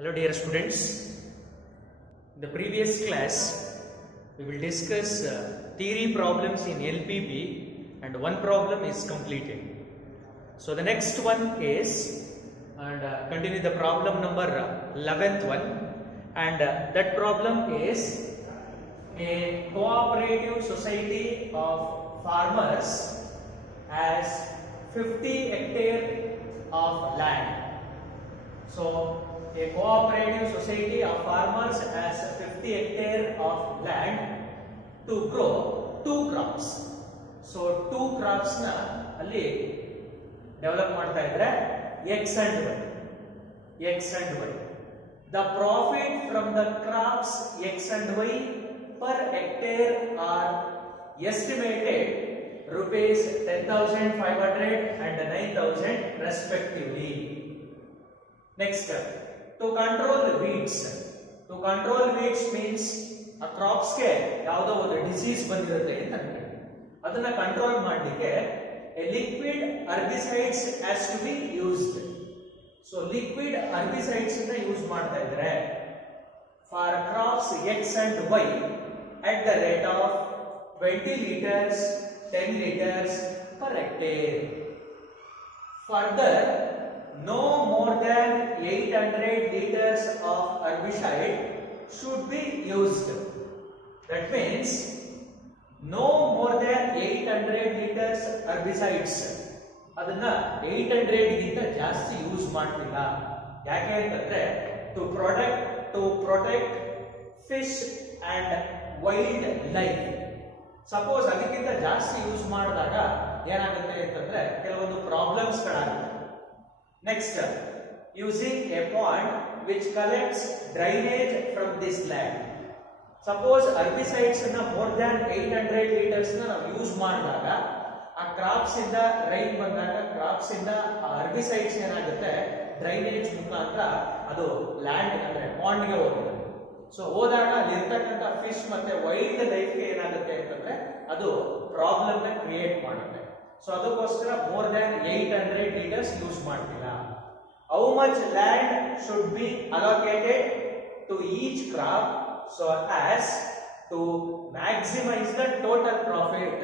Hello dear students. In the previous class we will discuss theory problems in LPB and one problem is completed. So the next one is continue the problem number 11th one, and that problem is a cooperative society of farmers has 50 hectares of land. So a cooperative society of farmers has 50 hectares of land to grow 2 crops. So 2 crops na alli develop ಮಾಡ್ತಾ ಇದ್ರೆ X and Y. The profit from the crops X and Y per hectare are estimated rupees 10,500 and 9,000 respectively. Next, to control weeds. To control weeds means a crops ke ಯಾವುದೋ ಒಂದು disease ಬಂದಿರುತ್ತೆ ಅಂತ ಅನ್ಕೊಳ್ಳಿ. ಅದನ್ನ control ಮಾಡಲಿಕ್ಕೆ a liquid herbicides has to be used. So liquid herbicides ಅನ್ನು use ಮಾಡ್ತಾ ಇದ್ದಾರೆ for crops X and Y at the rate of 20 liters 10 liters per hectare. Further, no more than 800 liters of herbicide should be used. That means no more than 800 liters herbicides. ಅದನ್ನ 800 ಗಿಂತ ಜಾಸ್ತಿ use ಮಾಡ್ತಿಲ್ಲ. ಯಾಕೆ ಅಂತಂದ್ರೆ to protect fish and wildlife. Suppose ಅದಕ್ಕಿಂತ ಜಾಸ್ತಿ use ಮಾಡಿದಾಗ ಏನಾಗುತ್ತೆ ಅಂತಂದ್ರೆ ಕೆಲವೊಂದು problems ಗಳಾಗುತ್ತೆ. Next, using a pond which collects drainage from this land. Suppose herbicides na more than 800 liters na ನಾವು ಯೂಸ್ ಮಾಡಿದಾಗ ಆ ಕ್ರಾಪ್ಸ್ ಇಂದ ರೈನ್ ಬಂದಾಗ ಕ್ರಾಪ್ಸ್ ಇಂದ herbicides ಏನಾಗುತ್ತೆ ಡ್ರೈನೇಜ್ ಮುಖಾಂತರ ಅದು ಲ್ಯಾಂಡ್ ಅಂದ್ರೆ ಪಾಂಡ್ ಗೆ ಹೋಗುತ್ತೆ. ಸೊ ಹೋದಾಗ ಅಲ್ಲಿ ಇರ್ತಕ್ಕಂಥ ಫಿಶ್ ಮತ್ತೆ ವೈಲ್ಡ್ ಲೈಫ್ ಗೆ ಏನಾಗುತ್ತೆ ಅಂತಂದ್ರೆ ಅದು ಪ್ರಾಬ್ಲಮ್ ನ ಕ್ರಿಯೇಟ್ ಮಾಡುತ್ತೆ. ಸೊ ಅದಕ್ಕೋಸ್ಕರ ಮೋರ್ ದ್ಯಾನ್ 800 ಲೀಟರ್ಸ್ ಯೂಸ್ ಮಾಡ್ತಿಲ್ಲ. How much land should be allocated to each crop so as to maximize the total profit.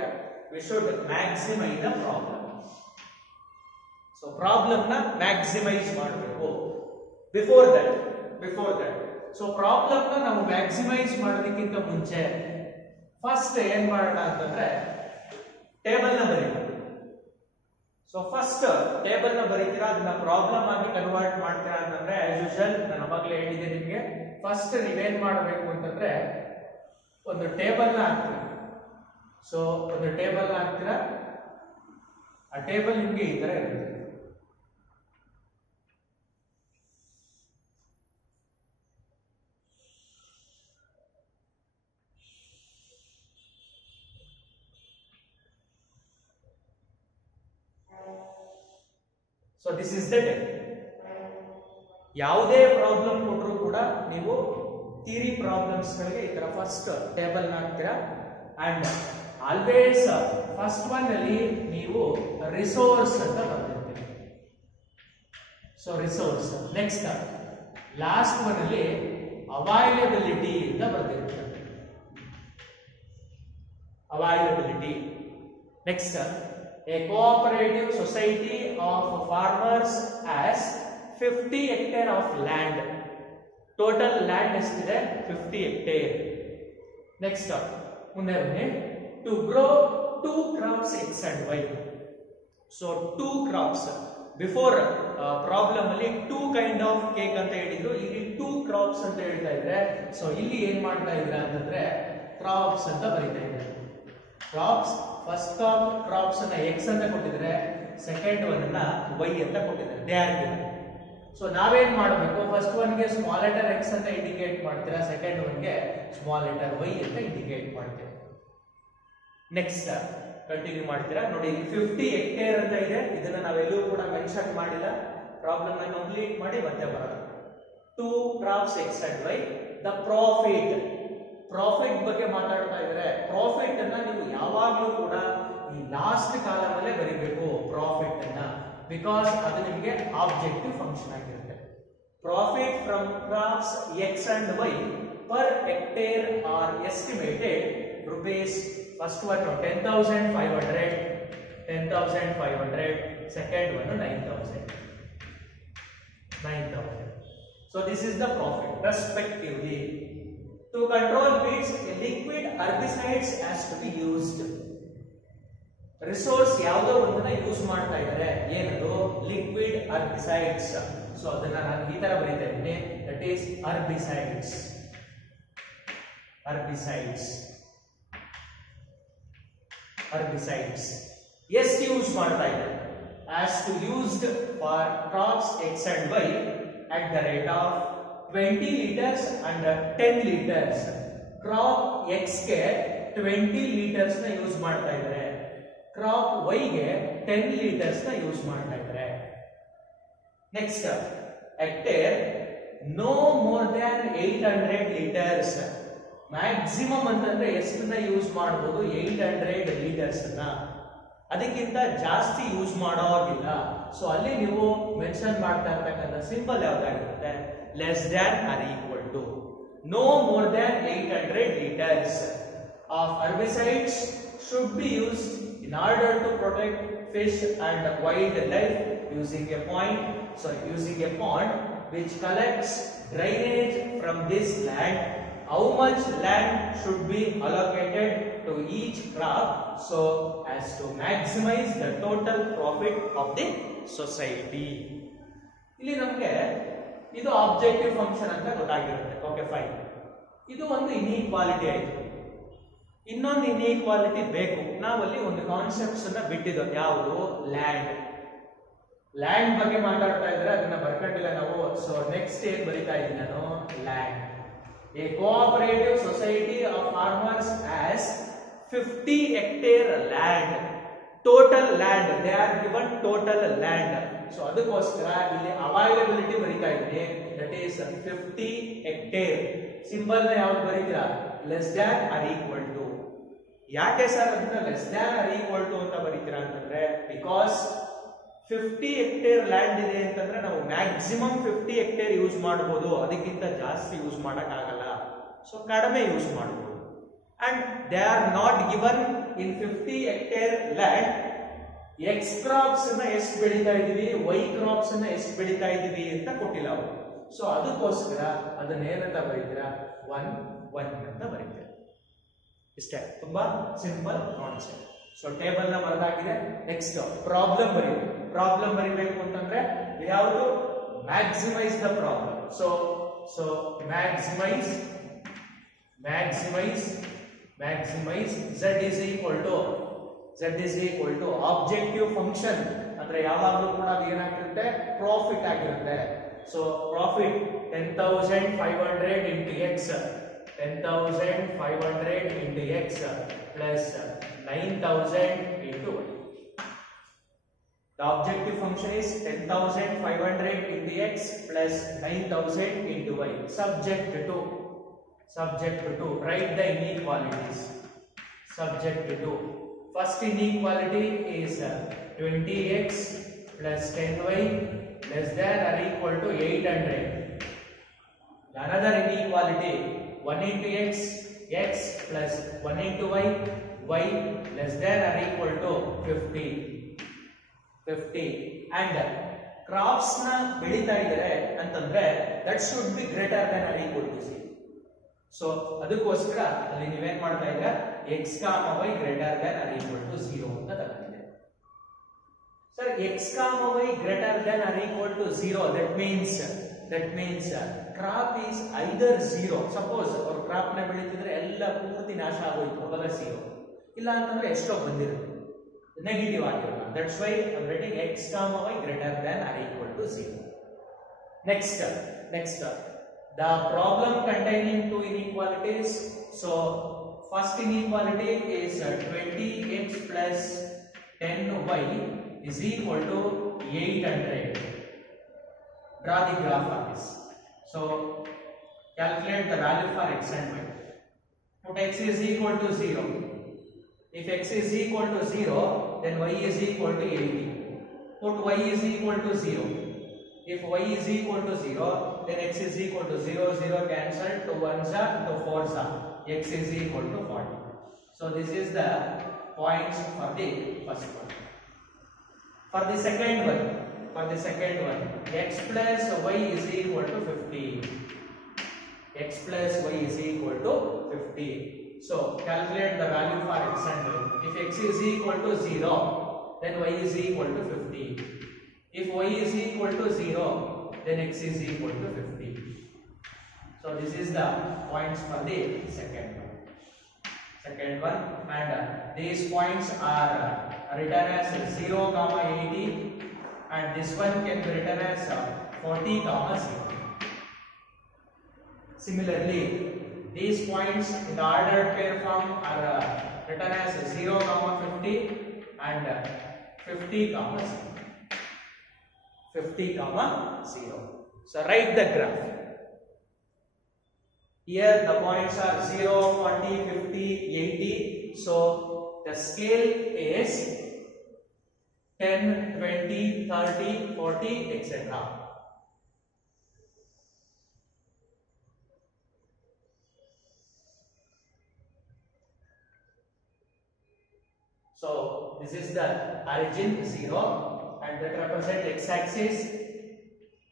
We should maximize the problem. So problem na maximize ಮಾಡಬೇಕು. Before that so problem na ನಾವು maximize ಮಾಡೋದಕ್ಕಿಂತ ಮುಂಚೆ first ಏನು ಮಾಡೋಣ ಅಂತಂದ್ರೆ table ನ ಬರೀತೀವಿ. So first table ನ ಬರೀತೀರಾ, ಅದನ್ನ ಪ್ರಾಬ್ಲಮ್ ಆಗಿ ಕನ್ವರ್ಟ್ ಮಾಡ್ತೀರಾ ಅಂತಂದ್ರೆ ಆಸ್ ಯೂಶುವಲ್ ನಾನು ಅವಾಗಲೇ ಹೇಳಿದ್ದೆ ನಿಮಗೆ, ಫಸ್ಟ್ ನೀವೇನ್ ಮಾಡಬೇಕು ಅಂತಂದ್ರೆ ಒಂದು ಟೇಬಲ್ ನ ಹಾಕ್ತೀರಾ. ಸೊ ಒಂದು ಟೇಬಲ್ ನ ಹಾಕ್ತೀರಾ, ಆ ಟೇಬಲ್ ನಿಮ್ಗೆ ಈ ತರ ಇರುತ್ತೆ. So this is the table. ಯಾವುದೇ ಪ್ರಾಬ್ಲಮ್ ಕೊಟ್ಟರು ಕೂಡ ನೀವು ಥಿಯರಿ ಪ್ರಾಬ್ಲಮ್ಸ್ ಗಳಿಗೆ ಈ ತರ ಫಸ್ಟ್ ಟೇಬಲ್ ಹಾಕ್ತೀರಾ. ಅಂಡ್ ಆಲ್ವೇಸ್ ಫಸ್ಟ್ ಒನ್ ಅಲ್ಲಿ ನೀವು ರಿಸೋರ್ಸ್ ಅಂತ ಬರ್ತಿರ್ತೀರಿ. So resource. Next last one ಅಲ್ಲಿ ಅವೈಲಬಿಲಿಟಿ ಅಂತ ಬರ್ತಿರ್ತೀರಿ. Availability. Next a cooperative society of farmers has 50 hectares of land. Total land ಎಷ್ಟಿದೆ 50 hectares. Next ಮುಂದೆ ಬನ್ನಿ, to grow 2 crops X and Y. So 2 crops. Before problem ಅಲ್ಲಿ 2 kind of cake ಅಂತ ಹೇಳಿದ್ರು, ಇಲ್ಲಿ 2 crops ಅಂತ ಹೇಳ್ತಾ ಇದ್ರೆ. ಸೊ ಇಲ್ಲಿ ಏನ್ ಮಾಡ್ತಾ ಇದ್ರ ಅಂತಂದ್ರೆ ಕ್ರಾಪ್ಸ್ ಅಂತ ಬರೀತಾ ಇದ್ದಾರೆ. ಕ್ರಾಪ್ಸ್ ಫಸ್ಟ್ ಕ್ರಾಪ್ಸ್ ಅನ್ನ X ಅಂತ ಕೊಟ್ಟಿದ್ರೆ, ಸೆಕೆಂಡ್ ಒನ್ ಅನ್ನ Y ಅಂತ ಕೊಟ್ಟಿದ್ದಾರೆ. They are given. ಸೊ ನಾವೇನ್ ಮಾಡಬೇಕು, ಫಸ್ಟ್ ಒನ್ ಗೆ ಸ್ಮಾಲ್ ಲೆಟರ್ X ಅಂತ ಇಂಡಿಕೇಟ್ ಮಾಡ್ತೀರಾ, ಸೆಕೆಂಡ್ ಒನ್ ಗೆ ಸ್ಮಾಲ್ ಲೆಟರ್ Y ಅಂತ ಇಂಡಿಕೇಟ್ ಮಾಡ್ತೀರಾ. ನೆಕ್ಸ್ಟ್ ಕಂಟಿನ್ಯೂ ಮಾಡ್ತೀರಾ. ನೋಡಿ 50 ಹೆಕ್ಟೇರ್ ಅಂತ ಇದೆ, ಇದನ್ನ ನಾವೆಲ್ಲೂ ಕೂಡ ಮೆನ್ಷನ್ ಮಾಡಿಲ್ಲ. ಪ್ರಾಬ್ಲಮ್ ನ ಕಂಪ್ಲೀಟ್ ಮಾಡಿ ಮತ್ತೆ ಬರೋಣ. 2 crops X and Y. The profit ಬಗ್ಗೆ ಮಾತಾಡ್ತಾ ಇದ್ರೆ, ಪ್ರಾಫಿಟ್ ಅನ್ನ ನೀವು ಯಾವಾಗ್ಲೂ ಕೂಡ ಈ ಲಾಸ್ಟ್ ಕಾಲಮ್ ಅಲ್ಲೇ ಬರೀಬೇಕು ಪ್ರಾಫಿಟ್ ಅನ್ನ, ಬಿಕಾಸ್ ಅದು ನಿಮಗೆ ಆಬ್ಜೆಕ್ಟಿವ್ ಫಂಕ್ಷನ್ ಆಗಿರುತ್ತೆ. Profit from crops X and Y per hectare are estimated rupees. First one 10,500, 10,500. Second one 9,000. 9,000. So this is the profit respectively. To control weeds, liquid herbicides has to be used. Resource ಯಾವುದೋ ಒಂದನ್ನ use ಮಾಡ್ತಾ ಇದ್ದಾರೆ, ಏನದು liquid herbicides. So ಅದನ್ನ ನಾನು ಈ ತರ ಬರೀತಾ ಇದ್ದೀನಿ, that is herbicides. Herbicides herbicides ಎಷ್ಟು ಯೂಸ್ ಮಾಡ್ತಾ ಇದ್ದಾರೆ? as to used for crops X and Y at the rate of 20 liters and 10 liters. Crop X ಗೆ 20 liters ನ ಯೂಸ್ ಮಾಡ್ತಾ ಇದ್ದಾರೆ, ಕ್ರಾಪ್ Y ಗೆ 10 liters ನ ಯೂಸ್ ಮಾಡ್ತಾ ಇದ್ದಾರೆ. Next hectare no more than 800 liters. Maximum ಅಂತಂದ್ರೆ ಎಷ್ಟನ್ನ ಯೂಸ್ ಮಾಡಬಹುದು? 800 liters ಅನ್ನ. ಅದಕ್ಕಿಂತ ಜಾಸ್ತಿ ಯೂಸ್ ಮಾಡೋದಿಲ್ಲ. ಸೊ ಅಲ್ಲಿ ನೀವು ಮೆನ್ಷನ್ ಮಾಡ್ತಾ ಇರ್ತಕ್ಕಂಥ ಸಿಂಬಲ್ ಯಾವ್ದಾಗಿರುತ್ತೆ? Less than or equal to. No more than 800 liters of herbicides should be used in order to protect fish and wildlife using a pond which collects drainage from this land. How much land should be allocated to each crop so as to maximize the total profit of the society? ಇಲ್ಲಿ ನಮಗೆ ಇದು objective function ಅಂತ ಗೊತ್ತಾಗಿರುತ್ತೆ. Okay fine. ಇದು ಒಂದು inequality ಆಯಿತು. ಇನ್ನೊಂದು inequality ಬೇಕು. ನಾವಲ್ಲಿ ಒಂದು ಕಾನ್ಸೆಪ್ಟ್ಸ್ ಅನ್ನ ಬಿಟ್ಟಿದ್ದು, ಯಾವುದು? ಲ್ಯಾಂಡ್. ಲ್ಯಾಂಡ್ ಬಗ್ಗೆ ಮಾತಾಡ್ತಾ ಇದ್ರೆ ಅದನ್ನ ಬರ್ಕೊಂಡಿಲ್ಲ ನಾವು. ಸೊ ನೆಕ್ಸ್ಟ್ ಏನ್ ಬರೀತಾ ಇದ್ದೀನಿ ನಾನು? Land. A cooperative society of farmers has 50 hectare land. Total land. They are given total land. So ಅದಕ್ಕೋಸ್ಕರ ಇಲ್ಲಿ ಅವೈಲಬಿಲಿಟಿ ಬರೀತಾ ಇದ್ದೀನಿ. That is 50 hectare. ಸಿಂಬಲ್ ನ ಯಾವ್ದು ಬರೀತೀರಾ? Less than or equal to. ಯಾಕೆ ಸರ್ ಅದನ್ನ less than or equal to ಅಂತ ಬರೀತೀರಾ ಅಂತಂದ್ರೆ, ಬಿಕಾಸ್ 50 hectare ಲ್ಯಾಂಡ್ ಇದೆ ಅಂತಂದ್ರೆ ನಾವು ಮ್ಯಾಕ್ಸಿಮಮ್ 50 hectare ಯೂಸ್ ಮಾಡಬಹುದು, ಅದಕ್ಕಿಂತ ಜಾಸ್ತಿ ಯೂಸ್ ಮಾಡಕ್ ಆಗಲ್ಲ. ಸೊ ಕಡಿಮೆ ಯೂಸ್ ಮಾಡಬಹುದು. And they are not given in 50 hectare land X crops ಅನ್ನ ಎಷ್ಟು ಬೆಳೀತಾ ಇದೀವಿ, ವೈ ಕ್ರಾಪ್ಸ್ ಅನ್ನ ಎಷ್ಟು ಬೆಳೀತಾ ಇದೀವಿ ಅಂತ ಕೊಟ್ಟಿಲ್ಲ ಅವರು. ಸೊ ಅದಕ್ಕೋಸ್ಕರ ಅದನ್ನ ಏನಂತ ಬರೀತೀರಾ? 1 1 ಅಂತ ಬರೀತೀರಾ. ಇಷ್ಟೇ, ತುಂಬಾ ಸಿಂಪಲ್ ಕಾನ್ಸೆಪ್ಟ್. ಸೊ ಟೇಬಲ್ ನ ಬರೆದಾಗಿದೆ. ನೆಕ್ಸ್ಟ್ ಪ್ರಾಬ್ಲಮ್ ಬರೀಬೇಕು. ಪ್ರಾಬ್ಲಮ್ ಬರೀಬೇಕು ಅಂತಂದ್ರೆ ಯಾವುದು? Maximise the problem. So maximise z is equal to objective function ಅಂದ್ರೆ ಯಾವಾಗಲೂ ಕೂಡ ಏನಾಗಿರುತ್ತೆ? ಪ್ರಾಫಿಟ್ ಆಗಿರುತ್ತೆ. So profit 10,500 into x, 10,500 into x plus 9,000 into y. The objective function is 10,500 into x plus 9,000 into y. Subject to write the inequalities. Subject to first inequality is 20x plus 10y less than or equal to 800. Another inequality 1 into x plus 1 into y less than or equal to 50. And crops na ಬೆಳೀತಾ ಇದ್ದಾರೆ ಅಂತಂದ್ರೆ that should be greater than or equal to 0. So ಅದಕ್ಕೋಸ್ಕರ ಅಲ್ಲಿ ನೀವೇನ್ ಮಾಡ್ತಾ ಇದ್ದೀರಾ? x, y greater than or equal to 0 ಅಂತ ತಗೊಂಡಿದೆ. Sir x, y greater than or equal to 0, that means crop is either 0. Suppose ಅವ್ರ ಕ್ರಾಪ್ ನ ಬೆಳೀತಿದ್ರೆ ಎಲ್ಲ ಪೂರ್ತಿ ನಾಶ ಆಗೋಯ್ತು, ಅವಾಗ 0. ಇಲ್ಲ ಅಂತಂದ್ರೆ ಎಷ್ಟೋ ಬಂದಿರುತ್ತೆ, ನೆಗೆಟಿವ್ ಆಗಿರಲ್ಲ. That's why I am writing x, y greater than or equal to 0. Next, the problem containing two inequalities. So first inequality is 20x plus 10y is equal to 800. Draw the graph of this. So calculate the value for x and y. Put x is equal to 0. If x is equal to 0, then y is equal to 80. Put y is equal to 0. If y is equal to 0, then x is equal to 0, 0 cancelled, 2 1s are, 2 4s are, x is equal to 40. So this is the points for the first one. For the second one, x plus y is equal to 50. X plus y is equal to 50. So calculate the value for x and y. If x is equal to 0, then y is equal to 50. If y is equal to 0, then x is equal to 50. So this is the points for the second one. And these points are written as 0, 80, and this one can be written as 40, 0. Similarly, these points in the ordered pair form are written as 0, 50 and 50, 0. 50, 0. So write the graph. Here the points are 0, 40, 50, 80. So the scale is 10, 20, 30, 40, etc. So this is the origin 0, and that represents x-axis,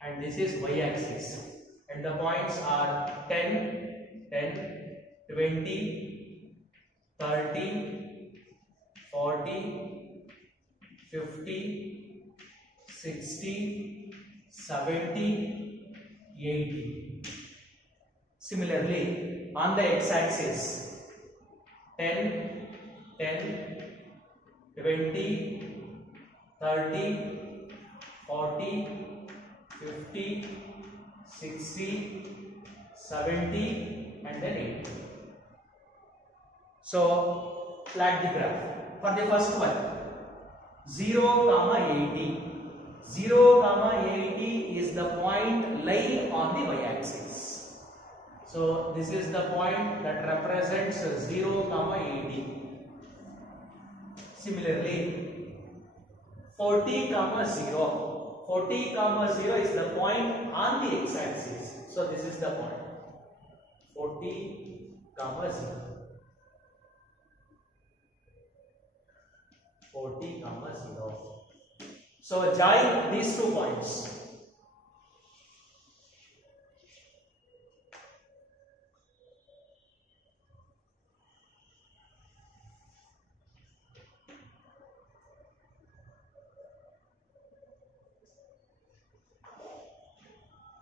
and this is y-axis, and the points are 10, 10, 20, 30, 40, 50, 60, 70, 80. Similarly, on the x-axis, 10, 10, 20, 30, 40, 50, 60, 70 and then 80. So plot the graph. For the first one, 0, 80. 0, 80 is the point lying on the y-axis. So this is the point that represents 0, 80. Similarly, 40, 0. 40, 0 is the point on the x-axis. So this is the point. 40, 0. 40, 0. So join these 2 points.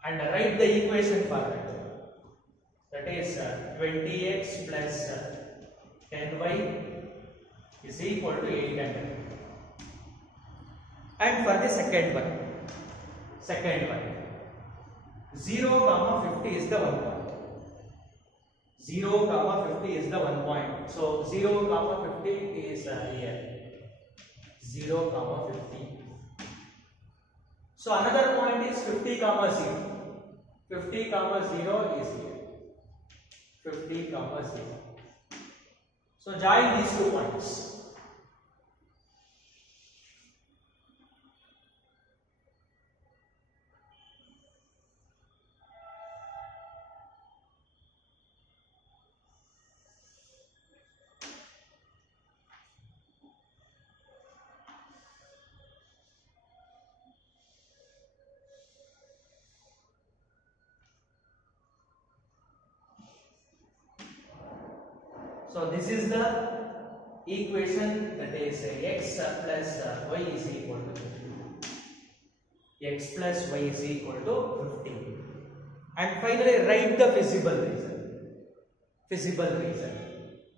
And write the equation for that. That is 20x plus 10y is equal to 800. And for the second one, 0, 50 is the 1 point. 0, 50 is the 1 point. So 0, 50 is here. 0, 50. So another point is 50, 0. 50, 0 is here. 50, 0. So join these 2 points. So this is the equation, that is x plus y is equal to 50. X plus y is equal to 50. And finally write the feasible reason.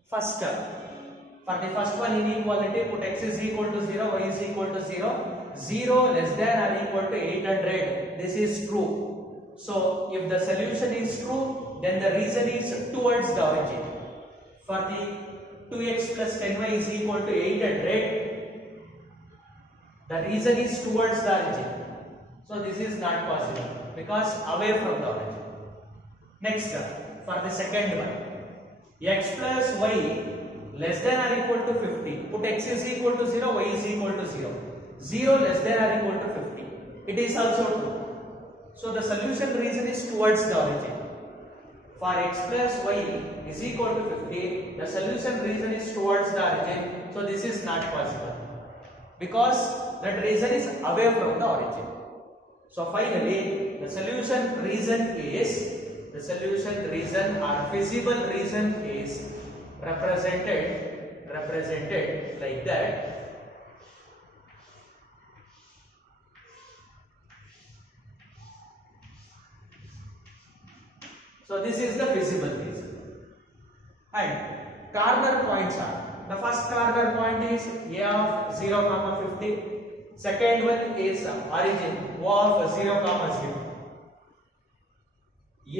First, for the first one inequality, put x is equal to 0, y is equal to 0. 0 less than or equal to 800. This is true. So if the solution is true, then the reason is towards the origin. For the 2x plus 10y is equal to 800, the reason is towards the origin. So this is not possible because away from the origin. Next, for the second one, x plus y less than or equal to 50. Put x is equal to 0, y is equal to 0. 0 less than or equal to 50. It is also true. So the solution region is towards the origin. For x plus y is equal to 50, the solution region is towards the origin. So this is not possible because that region is away from the origin. So finally, the solution region or feasible region is represented like that. So this is the feasible region. And corner points are, the first corner point is A of 0, 50. Second one is origin O of 0, 0. A,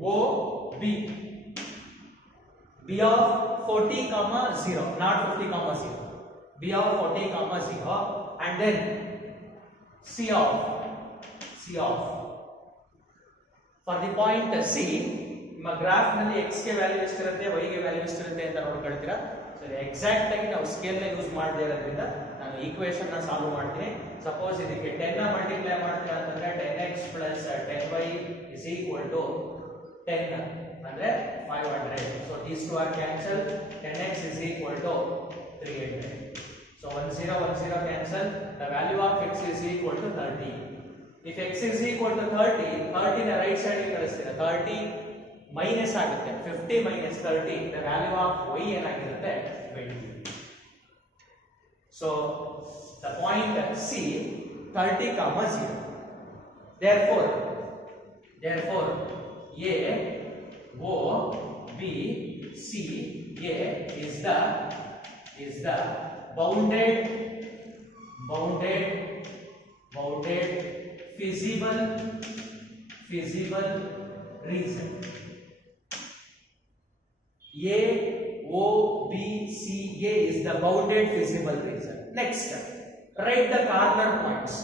O, B. B of 40, 0, not 50, 0. B of 40, 0. And then C of. For the point C, ನಿಮ್ಮ graph ನಲ್ಲಿ x ಗೆ value ಎಷ್ಟಿರುತ್ತೆ y ಗೆ value ಎಷ್ಟಿರುತ್ತೆ ಅಂತ ನೋಡ್ಕೊಳ್ತೀರಾ. So exact ಆಗಿ ನಾವು scale ನ ಯೂಸ್ ಮಾಡದೇ ಇರೋದ್ರಿಂದ ನಾನು ಈಕ್ವೇಷನ್ ನ ಸಾಲ್ವ್ ಮಾಡ್ತೀನಿ. ಸಪೋಸ್ ಇದಕ್ಕೆ 10 ನ ಮಲ್ಟಿಪ್ಲೈ ಮಾಡ್ತೀರಾ ಅಂತಂದ್ರೆ 10x plus 10y is equal to 10 ಅಂದ್ರೆ 500. So these two are cancelled. 10x is equal to 300. So 10 cancel. The value of x is equal to 30. If x is equal to 30, 30 ನ right side ಗೆ ಕಳಿಸ್ತೀರಾ. 30 minus ಆಗುತ್ತೆ. 50 minus 30, the value of y ಏನಾಗಿರುತ್ತೆ 20. So the point C 30, 0. Therefore A, O, B, C, A is the bounded feasible region. A, O, B, C, A is the bounded feasible region. Next, write the corner points.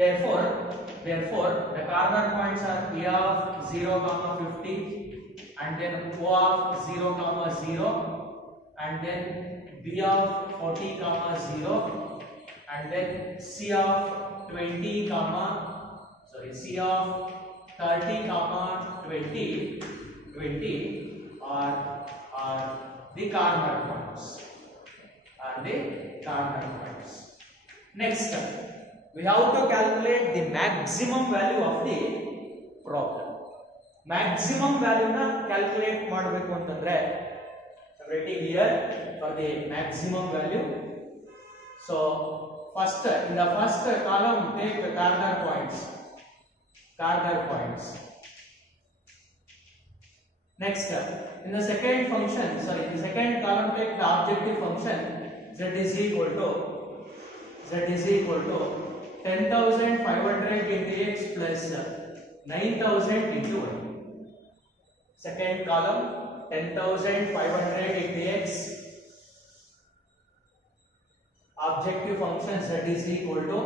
Therefore, the corner points are A of 0, 50, and then O of 0, 0, and then B of 40, 0, and then C of 20, C of 30, 20 are the corner points. Next, we have to calculate the maximum value of the problem. Maximum value na calculate ಮಾಡಬೇಕು ಅಂತಂದ್ರೆ writing here for the maximum value. So first, in the first column take the corner points. Next, in the second column take the objective function. Z is equal to 10,500 into x plus 9,000 into y. Second column 10,500 into x. Objective function Z is equal to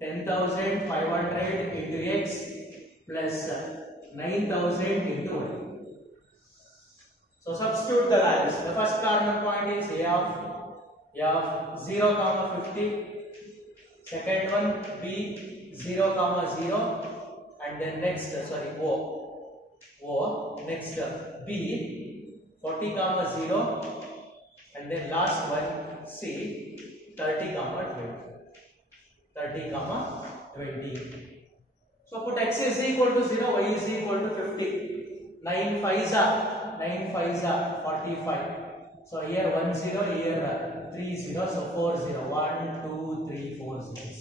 10,500 into x plus 9,000 into y. So substitute the values. The first corner point is A of 0, 50. Second one B 0, 0, and then next O. Next B 40, 0, and then last one C 30, 20. So put x is equal to 0, y is equal to 50. 9 5s are 45. So here 1 0, here 3 0, so 4 0. 1 2 3 4 zeros.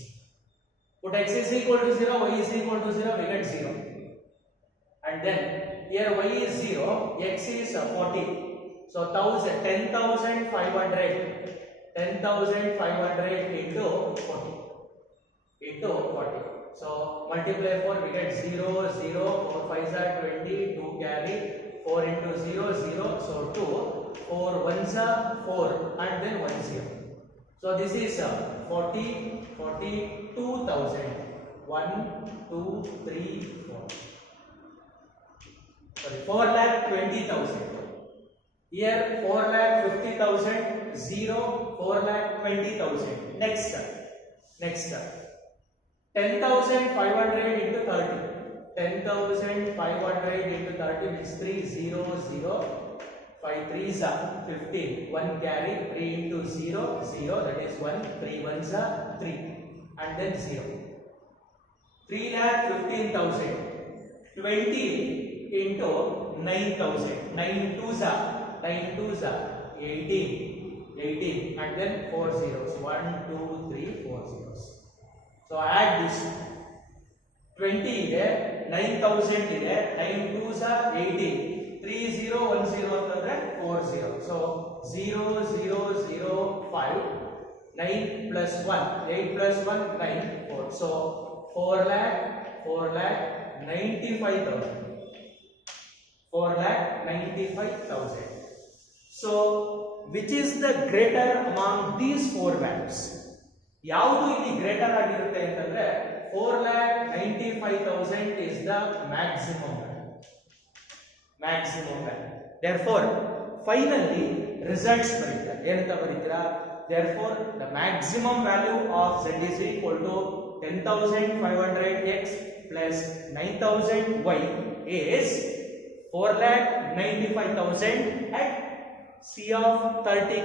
Put x is equal to 0, y is equal to 0, we get 0. And then here y is 0, x is 40. So 10,500 into 40. So multiply 4, we get 0 0. 4 5s are 20. 2 carry. 4 into 0 0. So 2. 4 1s are 4, and then 1 0. So this is 42,000. 1 2 3 4. Sorry, 4,20,000. Here 4,50,000. 0 4,20,000. Next. 10,500 into 30. 10,500 into 30 means 300. 5 3s are 15. 1 carry, 3 into 0, 0, that is 1. 3 1s are 3. And then 0. 3,15,000. 20 into 9,000. 9 2s are 18. 18. And then 4 zeros. 1, 2, 3, 4 zeros. So add this. 20 ಇದೆ, 9,000 ಇದೆ, 9 2s are 18. 3010 ಅಂತಂದ್ರೆ 40. So 0005 9 plus 1 8 plus 1 9 4. So 4,95,000. 4,95,000. So which is the greater among these four values? ಯಾವುದು ಇಲ್ಲಿ greater ಆಗಿರುತ್ತೆ ಅಂತಂದ್ರೆ 4,95,000 is the maximum value. Maximum value. Therefore, finally results ಬರೀತೀರಾ ಏನಂತ ಬರೀತೀರಾ? Therefore, the maximum value of z is equal to 10,500x plus 9,000y is 4,95,000 at C of 30,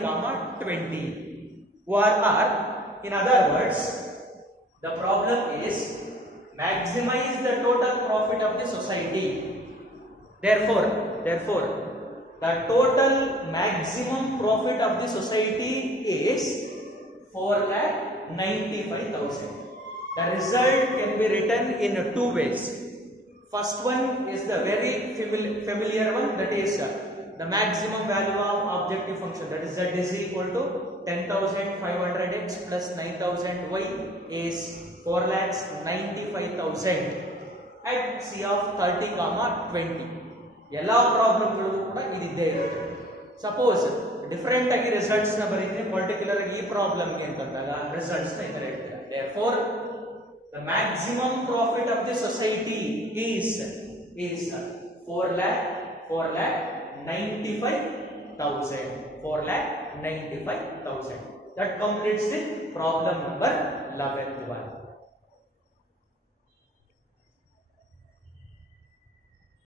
20. Or in other words, the problem is maximize the total profit of the society. Therefore, the total maximum profit of the society is 4,95,000. The result can be written in two ways. First one is the very familiar one, that is the maximum value of objective function, that is z is equal to 10,500x plus 9,000y is 4,95,000 at C of 30, 20. ಎಲ್ಲ ಪ್ರಾಬ್ಲಮ್ಗಳು ಕೂಡ ಇದಿದ್ದೇ ಇರುತ್ತೆ. Suppose different ಆಗಿ results ನ ಬರೀತೀನಿ, particular ಆಗಿ ಈ problem ಗೆ ಅಂತಂದಾಗ ರಿಸಲ್ಟ್ಸ್ ನ ಈ ತರ ಇರ್ತಾರೆ. Therefore, the maximum profit of the society is 4,95,000. That completes the problem number 11th one.